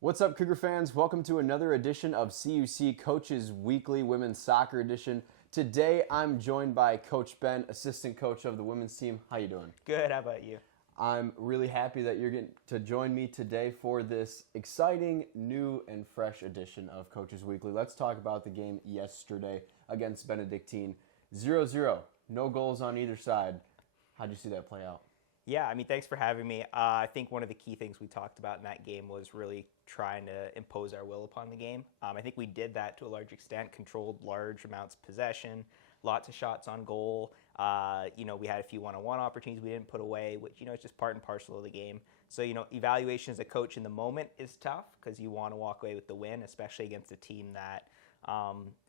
What's up, Cougar fans? Welcome to another edition of CUC Coaches Weekly Women's Soccer Edition. Today, I'm joined by Coach Ben, assistant coach of the women's team. How you doing? Good. How about you? I'm really happy that you're getting to join me today for this exciting, new, and fresh edition of Coaches Weekly. Let's talk about the game yesterday against Benedictine. 0-0, no goals on either side. How'd you see that play out? Yeah, thanks for having me. I think one of the key things we talked about in that game was really trying to impose our will upon the game. I think we did that to a large extent, controlled large amounts of possession, lots of shots on goal. We had a few one-on-one opportunities we didn't put away, which, is just part and parcel of the game. So, evaluation as a coach in the moment is tough because you want to walk away with the win, especially against a team that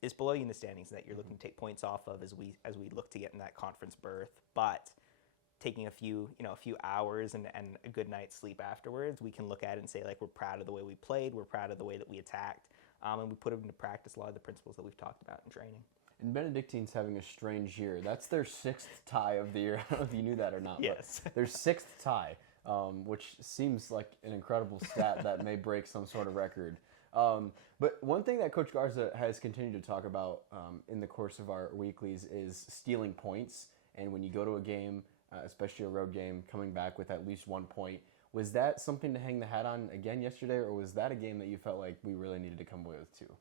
is below you in the standings that you're looking to take points off of as we look to get in that conference berth. But taking a few hours and a good night's sleep afterwards, we can look at it and say, like, we're proud of the way we played, we're proud of the way that we attacked, and we put into practice a lot of the principles that we've talked about in training. And Benedictine's having a strange year. That's their sixth tie of the year. I don't know if you knew that or not. Yes. But their sixth tie, which seems like an incredible stat that may break some sort of record. But one thing that Coach Garza has continued to talk about in the course of our weeklies is stealing points. And when you go to a game, especially a road game, coming back with at least 1 point. Was that something to hang the hat on again yesterday, or was that a game that you felt like we really needed to come away with too?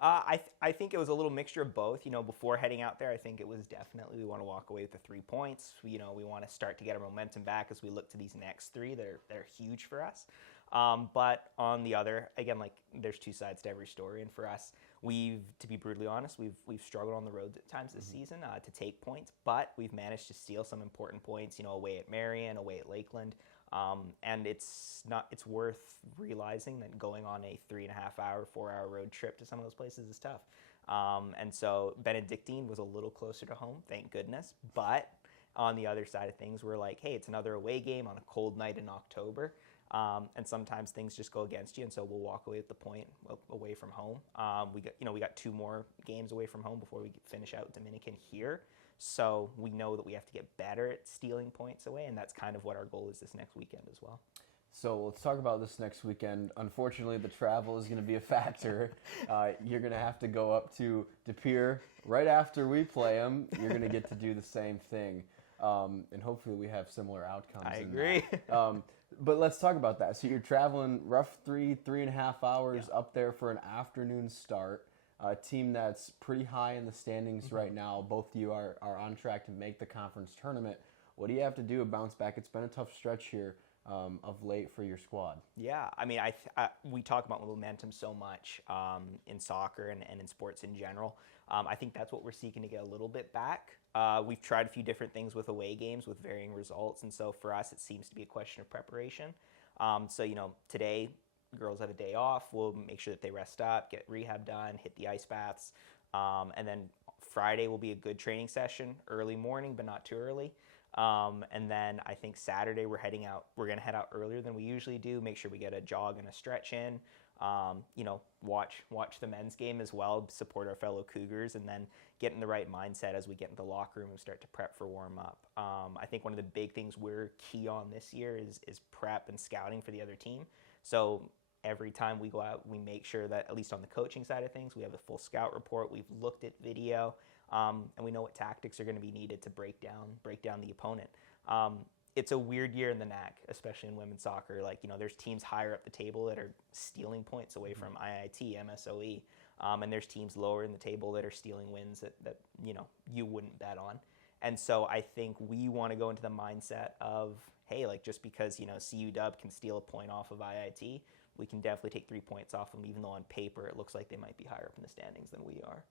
I think it was a little mixture of both. Before heading out there, I think it was definitely we want to walk away with the 3 points. We want to start to get our momentum back as we look to these next three that are huge for us. But on the other, again, like there's two sides to every story, and for us, to be brutally honest, we've struggled on the road at times this season to take points, but we've managed to steal some important points. Away at Marion, away at Lakeland. And it's worth realizing that going on a 3.5 hour, 4 hour road trip to some of those places is tough. And so Benedictine was a little closer to home, thank goodness. But on the other side of things, we're like, hey, it's another away game on a cold night in October. And sometimes things just go against you, and so we'll walk away with the point away from home. We got 2 more games away from home before we finish out Dominican here. So we know that we have to get better at stealing points away, and that's kind of what our goal is this next weekend as well. So let's talk about this next weekend. Unfortunately, the travel is going to be a factor. You're going to have to go up to De Pere right after we play them. You're going to get to do the same thing. And hopefully we have similar outcomes. I agree. But let's talk about that. So you're traveling rough 3.5 hours up there for an afternoon start. A team that's pretty high in the standings right now. Both of you are on track to make the conference tournament. What do you have to do to bounce back? It's been a tough stretch here of late for your squad. Yeah, we talk about momentum so much in soccer and in sports in general. I think that's what we're seeking to get a little bit back. We've tried a few different things with away games with varying results, and so for us it seems to be a question of preparation. Today, girls have a day off. We'll make sure that they rest up, get rehab done, hit the ice baths. And then Friday will be a good training session, early morning, but not too early. And then I think Saturday we're going to head out earlier than we usually do, make sure we get a jog and a stretch in. Watch the men's game as well, support our fellow Cougars, and then get in the right mindset as we get into the locker room and start to prep for warm-up. I think one of the big things we're key on this year is prep and scouting for the other team. So every time we go out, we make sure that, at least on the coaching side of things, we have a full scout report. We've looked at video, and we know what tactics are going to be needed to break down the opponent. It's a weird year in the NAC, especially in women's soccer. There's teams higher up the table that are stealing points away from IIT, MSOE, and there's teams lower in the table that are stealing wins that you wouldn't bet on. And so I think we want to go into the mindset of, hey, just because CU Dub can steal a point off of IIT, we can definitely take 3 points off them, even though on paper it looks like they might be higher up in the standings than we are.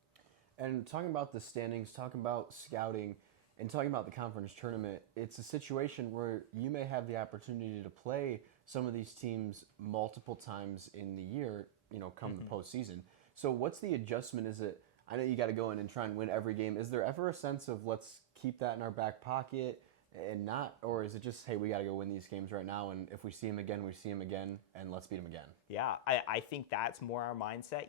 And talking about the standings, talking about scouting, and talking about the conference tournament, it's a situation where you may have the opportunity to play some of these teams multiple times in the year, come the postseason. So what's the adjustment? Is it, I know you got to go in and try and win every game. Is there ever a sense of let's keep that in our back pocket and not, or is it just, hey, we got to go win these games right now, and if we see them again, we see them again, and let's beat them again? Yeah, I think that's more our mindset.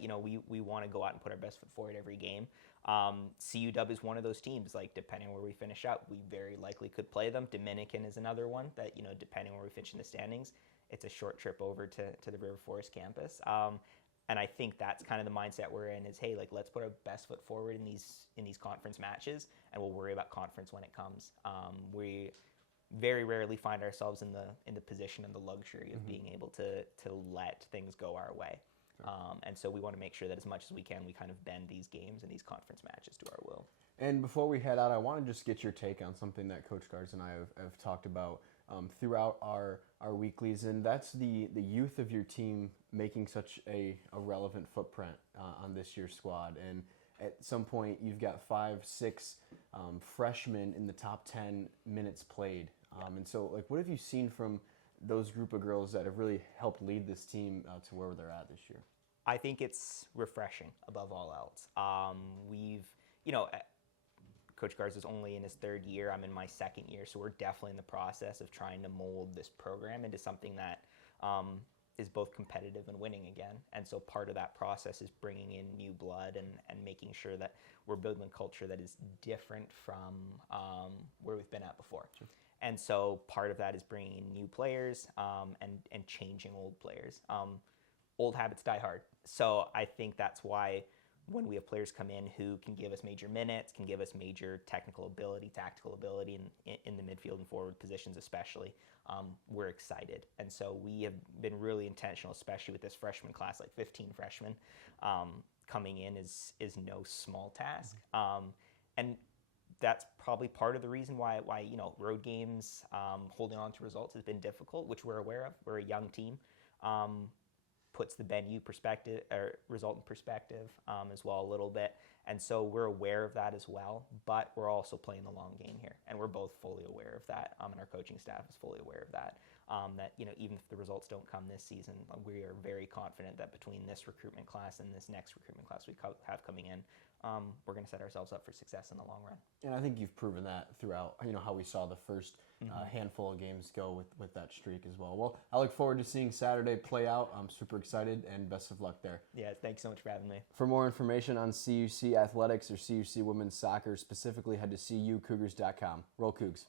We want to go out and put our best foot forward every game. CUW is one of those teams, depending on where we finish up, we very likely could play them. Dominican is another one that, depending on where we finish in the standings, it's a short trip over to the River Forest campus. And I think that's kind of the mindset we're in is, hey, like, let's put our best foot forward in these conference matches, and we'll worry about conference when it comes. We very rarely find ourselves in the position and the luxury of being able to let things go our way. And so we want to make sure that as much as we can, we kind of bend these games and these conference matches to our will. And before we head out, I want to just get your take on something that Coach Garza and I have talked about throughout our weeklies, and that's the youth of your team making such a relevant footprint on this year's squad. And at some point, you've got 5, 6 freshmen in the top 10 minutes played. And so, like, what have you seen from those group of girls that have really helped lead this team to where they're at this year? I think it's refreshing above all else. Coach Garza's only in his 3rd year. I'm in my 2nd year, so we're definitely in the process of trying to mold this program into something that is both competitive and winning again. And so part of that process is bringing in new blood and making sure that we're building a culture that is different from where we've been at before. Sure. And so part of that is bringing in new players and changing old players. Old habits die hard. So I think that's why when we have players come in who can give us major minutes, can give us major technical ability, tactical ability in the midfield and forward positions especially, we're excited. And so we have been really intentional, especially with this freshman class, like 15 freshmen coming in is no small task. And that's probably part of the reason why road games, holding on to results has been difficult, which we're aware of. We're a young team. Puts the Benue perspective or result in perspective as well a little bit, and so we're aware of that as well. But we're also playing the long game here, and we're both fully aware of that, and our coaching staff is fully aware of that. That even if the results don't come this season, we are very confident that between this recruitment class and this next recruitment class we have coming in, we're going to set ourselves up for success in the long run. And I think you've proven that throughout, how we saw the first handful of games go with that streak as well. Well, I look forward to seeing Saturday play out. I'm super excited, and best of luck there. Yeah, thanks so much for having me. For more information on CUC athletics or CUC women's soccer specifically, head to cucougars.com. Roll Cougs.